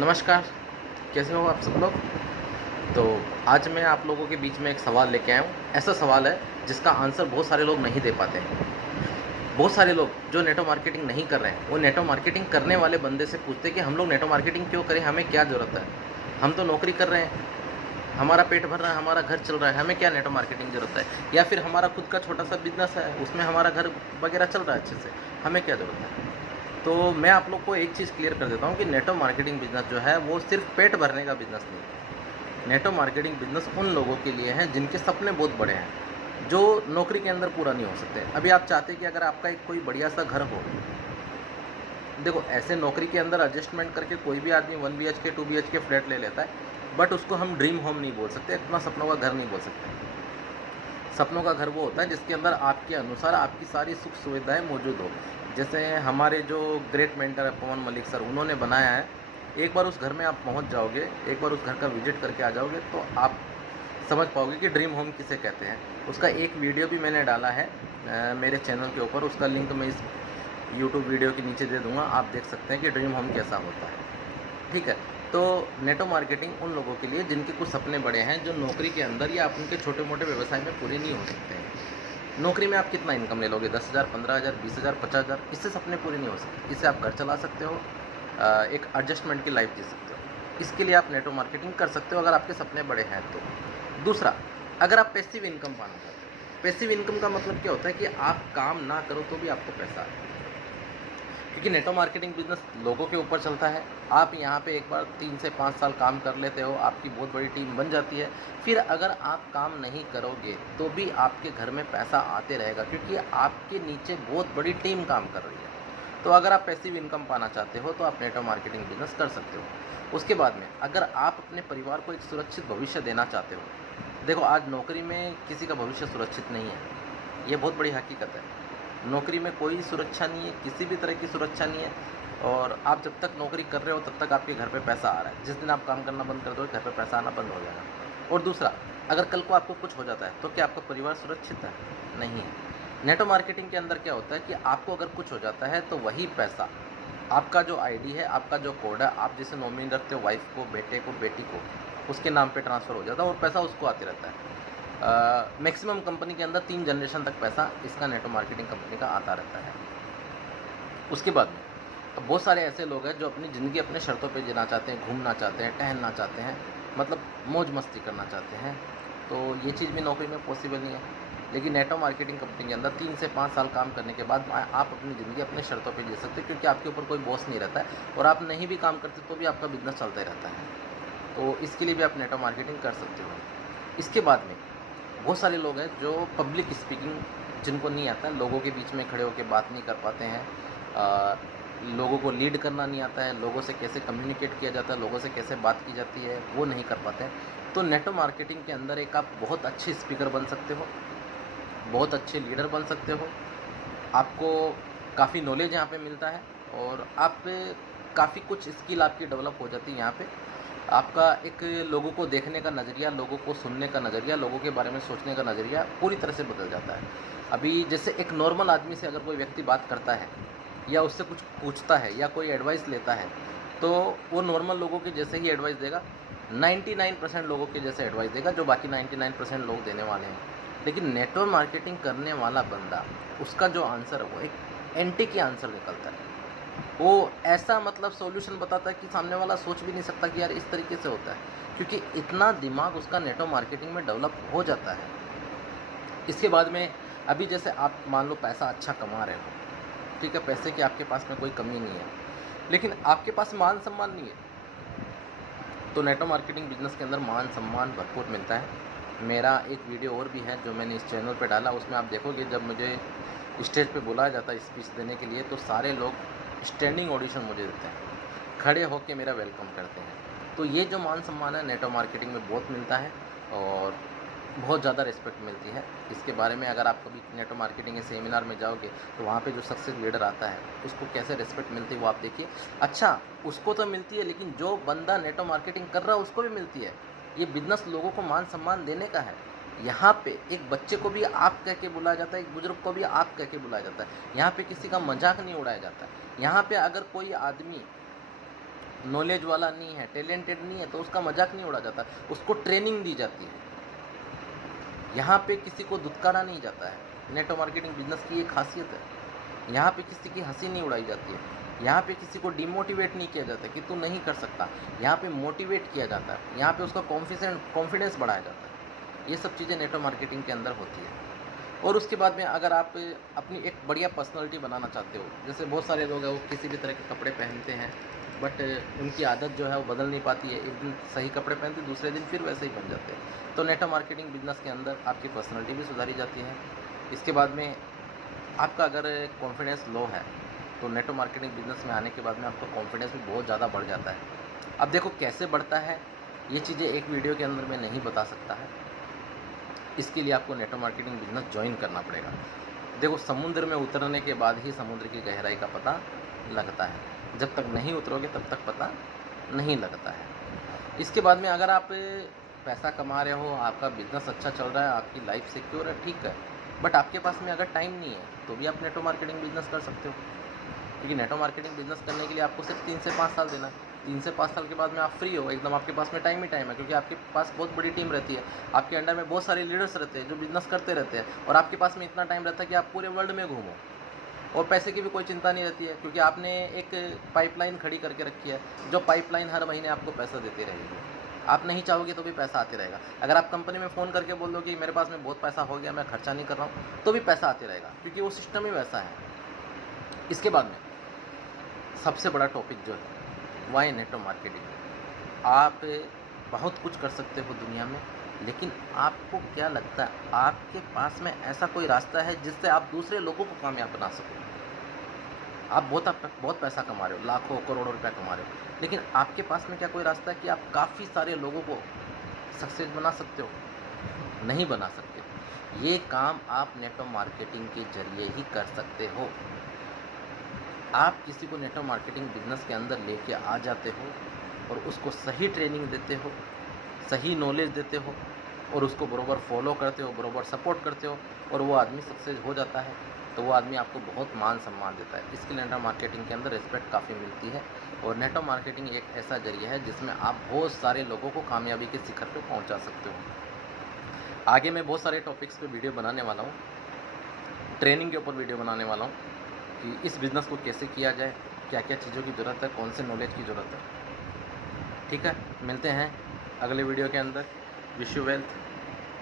नमस्कार, कैसे हो आप सब लोग? तो आज मैं आप लोगों के बीच में एक सवाल लेके आया हूँ। ऐसा सवाल है जिसका आंसर बहुत सारे लोग नहीं दे पाते हैं। बहुत सारे लोग जो नेटवर्क मार्केटिंग नहीं कर रहे हैं, वो नेटवर्क मार्केटिंग करने वाले बंदे से पूछते हैं कि हम लोग नेटवर्क मार्केटिंग क्यों करें, हमें क्या ज़रूरत है? हम तो नौकरी कर रहे हैं, हमारा पेट भर रहा है, हमारा घर चल रहा है, हमें क्या नेटवर्क मार्केटिंग ज़रूरत है? या फिर हमारा खुद का छोटा-सा बिज़नेस है, उसमें हमारा घर वगैरह चल रहा है अच्छे से, हमें क्या ज़रूरत है? तो मैं आप लोग को एक चीज़ क्लियर कर देता हूँ कि नेटवर्क मार्केटिंग बिज़नेस जो है वो सिर्फ पेट भरने का बिज़नेस नहीं है। नेटवर्क मार्केटिंग बिज़नेस उन लोगों के लिए है जिनके सपने बहुत बड़े हैं, जो नौकरी के अंदर पूरा नहीं हो सकते। अभी आप चाहते हैं कि अगर आपका एक कोई बढ़िया सा घर हो, देखो ऐसे नौकरी के अंदर एडजस्टमेंट करके कोई भी आदमी 1 बीएचके 2 बीएचके फ्लैट ले लेता है, बट उसको हम ड्रीम होम नहीं बोल सकते, अपना सपनों का घर नहीं बोल सकते। सपनों का घर वो होता है जिसके अंदर आपके अनुसार आपकी सारी सुख सुविधाएं मौजूद हो। जैसे हमारे जो ग्रेट मेंटर है पवन मलिक सर, उन्होंने बनाया है। एक बार उस घर में आप पहुंच जाओगे, एक बार उस घर का विजिट करके आ जाओगे तो आप समझ पाओगे कि ड्रीम होम किसे कहते हैं। उसका एक वीडियो भी मैंने डाला है मेरे चैनल के ऊपर, उसका लिंक मैं इस यूट्यूब वीडियो के नीचे दे दूँगा, आप देख सकते हैं कि ड्रीम होम कैसा होता है। ठीक है, तो नेटवर्क मार्केटिंग उन लोगों के लिए जिनके कुछ सपने बड़े हैं, जो नौकरी के अंदर या उनके छोटे मोटे व्यवसाय में पूरे नहीं हो सकते हैं। नौकरी में आप कितना इनकम ले लोगे? 10,000, 15,000, 20,000, 50,000, इससे सपने पूरे नहीं हो सकते। इससे आप घर चला सकते हो, एक एडजस्टमेंट की लाइफ जी सकते हो। इसके लिए आप नेटवर्क मार्केटिंग कर सकते हो अगर आपके सपने बड़े हैं तो। दूसरा, अगर आप पैसिव इनकम पाना चाहते हो, पैसिव इनकम का मतलब क्या होता है कि आप काम ना करो तो भी आपको पैसा आए। क्योंकि नेटवर्क मार्केटिंग बिजनेस लोगों के ऊपर चलता है। आप यहाँ पे एक बार 3 से 5 साल काम कर लेते हो, आपकी बहुत बड़ी टीम बन जाती है। फिर अगर आप काम नहीं करोगे तो भी आपके घर में पैसा आते रहेगा, क्योंकि आपके नीचे बहुत बड़ी टीम काम कर रही है। तो अगर आप पैसिव इनकम पाना चाहते हो तो आप नेटवर्क मार्केटिंग बिजनेस कर सकते हो। उसके बाद में अगर आप अपने परिवार को एक सुरक्षित भविष्य देना चाहते हो, देखो आज नौकरी में किसी का भविष्य सुरक्षित नहीं है, ये बहुत बड़ी हकीकत है। नौकरी में कोई सुरक्षा नहीं है, किसी भी तरह की सुरक्षा नहीं है। और आप जब तक नौकरी कर रहे हो तब तक आपके घर पे पैसा आ रहा है। जिस दिन आप काम करना बंद कर दो, घर पे पैसा आना बंद हो जाएगा। और दूसरा, अगर कल को आपको कुछ हो जाता है तो क्या आपका परिवार सुरक्षित है? नहीं है। नेटवर्क मार्केटिंग के अंदर क्या होता है कि आपको अगर कुछ हो जाता है तो वही पैसा, आपका जो आईडी है, आपका जो कोड है, आप जिसे नॉमिनी रखते हो, वाइफ को, बेटे को, बेटी को, उसके नाम पे ट्रांसफ़र हो जाता है और पैसा उसको आते रहता है। मैक्सिमम कंपनी के अंदर 3 जनरेशन तक पैसा इसका नेटवर्क मार्केटिंग कंपनी का आता रहता है। उसके बाद में अब बहुत सारे ऐसे लोग हैं जो अपनी ज़िंदगी अपने शर्तों पे जीना चाहते हैं, घूमना चाहते हैं, टहलना चाहते हैं, मतलब मौज मस्ती करना चाहते हैं। तो ये चीज़ भी नौकरी में पॉसिबल नहीं है। लेकिन नेटवर्क मार्केटिंग कंपनी के अंदर 3 से 5 साल काम करने के बाद आप अपनी ज़िंदगी अपने शर्तों पे जी सकते हैं, क्योंकि आपके ऊपर कोई बॉस नहीं रहता है और आप नहीं भी काम करते तो भी आपका बिज़नेस चलता ही रहता है। तो इसके लिए भी आप नेटवर्क मार्केटिंग कर सकते हो। इसके बाद में बहुत सारे लोग हैं जो पब्लिक स्पीकिंग जिनको नहीं आता है, लोगों के बीच में खड़े होकर बात नहीं कर पाते हैं, लोगों को लीड करना नहीं आता है, लोगों से कैसे कम्युनिकेट किया जाता है, लोगों से कैसे बात की जाती है, वो नहीं कर पाते हैं। तो नेटवर्क मार्केटिंग के अंदर एक आप बहुत अच्छे स्पीकर बन सकते हो, बहुत अच्छे लीडर बन सकते हो। आपको काफ़ी नॉलेज यहाँ पे मिलता है और आप काफ़ी कुछ स्किल आपकी डेवलप हो जाती है यहाँ पे। आपका एक लोगों को देखने का नज़रिया, लोगों को सुनने का नज़रिया, लोगों के बारे में सोचने का नज़रिया पूरी तरह से बदल जाता है। अभी जैसे एक नॉर्मल आदमी से अगर कोई व्यक्ति बात करता है या उससे कुछ पूछता है या कोई एडवाइस लेता है, तो वो नॉर्मल लोगों के जैसे ही एडवाइस देगा, 99% लोगों के जैसे एडवाइस देगा जो बाकी 99% लोग देने वाले हैं। लेकिन नेटवर्क मार्केटिंग करने वाला बंदा, उसका जो आंसर है वो एक एंटी की आंसर निकलता है। वो ऐसा मतलब सॉल्यूशन बताता है कि सामने वाला सोच भी नहीं सकता कि यार इस तरीके से होता है, क्योंकि इतना दिमाग उसका नेटवर्क मार्केटिंग में डेवलप हो जाता है। इसके बाद में अभी जैसे आप मान लो पैसा अच्छा कमा रहे हो, ठीक है, पैसे की आपके पास में कोई कमी नहीं है, लेकिन आपके पास मान सम्मान नहीं है। तो नेटवर्क मार्केटिंग बिजनेस के अंदर मान सम्मान भरपूर मिलता है। मेरा एक वीडियो और भी है जो मैंने इस चैनल पे डाला, उसमें आप देखोगे जब मुझे स्टेज पे बुलाया जाता है स्पीच देने के लिए, तो सारे लोग स्टैंडिंग ऑडिशन मुझे देते हैं, खड़े होकर मेरा वेलकम करते हैं। तो ये जो मान सम्मान है नेटवर्क मार्केटिंग में बहुत मिलता है और बहुत ज़्यादा रिस्पेक्ट मिलती है। इसके बारे में अगर आप कभी नेटवर्क मार्केटिंग के सेमिनार में जाओगे तो वहाँ पे जो सक्सेस लीडर आता है उसको कैसे रिस्पेक्ट मिलती है वो आप देखिए। अच्छा, उसको तो मिलती है, लेकिन जो बंदा नेटवर्क मार्केटिंग कर रहा है उसको भी मिलती है। ये बिज़नेस लोगों को मान सम्मान देने का है। यहाँ पे एक बच्चे को भी आप कह के बुलाया जाता है, एक बुजुर्ग को भी आप कह के बुलाया जाता है। यहाँ पे किसी का मजाक नहीं उड़ाया जाता है। यहाँ पे अगर कोई आदमी नॉलेज वाला नहीं है, टैलेंटेड नहीं है, तो उसका मजाक नहीं उड़ा जाता, उसको ट्रेनिंग दी जाती है। यहाँ पे किसी को दुत्कारा नहीं जाता है। नेटवर्क मार्केटिंग बिजनेस की ये खासियत है। यहाँ पे किसी की हंसी नहीं उड़ाई जाती है, यहाँ पे किसी को डिमोटिवेट नहीं किया जाता कि तू नहीं कर सकता, यहाँ पे मोटिवेट किया जाता है, यहाँ पे उसका कॉन्फिडेंस बढ़ाया जाता है। ये सब चीज़ें नेटवर्क मार्केटिंग के अंदर होती है। और उसके बाद में अगर आप अपनी एक बढ़िया पर्सनालिटी बनाना चाहते हो, जैसे बहुत सारे लोग हैं वो किसी भी तरह के कपड़े पहनते हैं, बट उनकी आदत जो है वो बदल नहीं पाती है, एक दिन सही कपड़े पहनते दूसरे दिन फिर वैसे ही बन जाते हैं। तो नेटवर्क मार्केटिंग बिजनेस के अंदर आपकी पर्सनालिटी भी सुधारी जाती है। इसके बाद में आपका अगर कॉन्फिडेंस लो है तो नेटवर्क मार्केटिंग बिजनेस में आने के बाद में आपका कॉन्फिडेंस भी बहुत ज़्यादा बढ़ जाता है। अब देखो कैसे बढ़ता है, ये चीज़ें एक वीडियो के अंदर मैं नहीं बता सकता है। इसके लिए आपको नेटवर्क मार्केटिंग बिजनेस ज्वाइन करना पड़ेगा। देखो समुद्र में उतरने के बाद ही समुद्र की गहराई का पता लगता है, जब तक नहीं उतरोगे तब तक पता नहीं लगता है। इसके बाद में अगर आप पैसा कमा रहे हो, आपका बिजनेस अच्छा चल रहा है, आपकी लाइफ सिक्योर है, ठीक है, बट आपके पास में अगर टाइम नहीं है तो भी आप नेटवर्क मार्केटिंग बिजनेस कर सकते हो। क्योंकि नेटवर्क मार्केटिंग बिजनेस करने के लिए आपको सिर्फ 3 से 5 साल देना है। 3 से 5 साल के बाद में आप फ्री हो एकदम, आपके पास में टाइम ही टाइम है, क्योंकि आपके पास बहुत बड़ी टीम रहती है, आपके अंडर में बहुत सारे लीडर्स रहते हैं जो बिजनेस करते रहते हैं, और आपके पास में इतना टाइम रहता है कि आप पूरे वर्ल्ड में घूमो, और पैसे की भी कोई चिंता नहीं रहती है, क्योंकि आपने एक पाइपलाइन खड़ी करके रखी है, जो पाइपलाइन हर महीने आपको पैसा देती रहेगी। आप नहीं चाहोगे तो भी पैसा आते रहेगा। अगर आप कंपनी में फ़ोन करके बोल दो कि मेरे पास में बहुत पैसा हो गया, मैं खर्चा नहीं कर रहा हूँ, तो भी पैसा आते रहेगा, क्योंकि वो सिस्टम ही वैसा है। इसके बाद में सबसे बड़ा टॉपिक जो है वह है नेटवर्क मार्केटिंग। आप बहुत कुछ कर सकते हो दुनिया में, लेकिन आपको क्या लगता है आपके पास में ऐसा कोई रास्ता है जिससे आप दूसरे लोगों को कामयाब बना सको? आप बहुत पैसा कमा रहे हो, लाखों करोड़ों रुपया कमा रहे हो, लेकिन आपके पास में क्या कोई रास्ता है कि आप काफ़ी सारे लोगों को सक्सेस बना सकते हो? नहीं बना सकते। ये काम आप नेटवर्क मार्केटिंग के जरिए ही कर सकते हो। आप किसी को नेटवर्क मार्केटिंग बिजनेस के अंदर लेके आ जाते हो और उसको सही ट्रेनिंग देते हो, सही नॉलेज देते हो, और उसको बराबर फॉलो करते हो, बराबर सपोर्ट करते हो, और वो आदमी सक्सेस हो जाता है, तो वो आदमी आपको बहुत मान सम्मान देता है। इसके लिए नेटवर्क मार्केटिंग के अंदर रिस्पेक्ट काफ़ी मिलती है। और नेटवर्क मार्केटिंग एक ऐसा जरिया है जिसमें आप बहुत सारे लोगों को कामयाबी के शिखर पर पहुँचा सकते हो। आगे मैं बहुत सारे टॉपिक्स पे वीडियो बनाने वाला हूँ, ट्रेनिंग के ऊपर वीडियो बनाने वाला हूँ कि इस बिज़नेस को कैसे किया जाए, क्या क्या चीज़ों की ज़रूरत है, कौन से नॉलेज की ज़रूरत है। ठीक है, मिलते हैं अगले वीडियो के अंदर। Wish you wealth.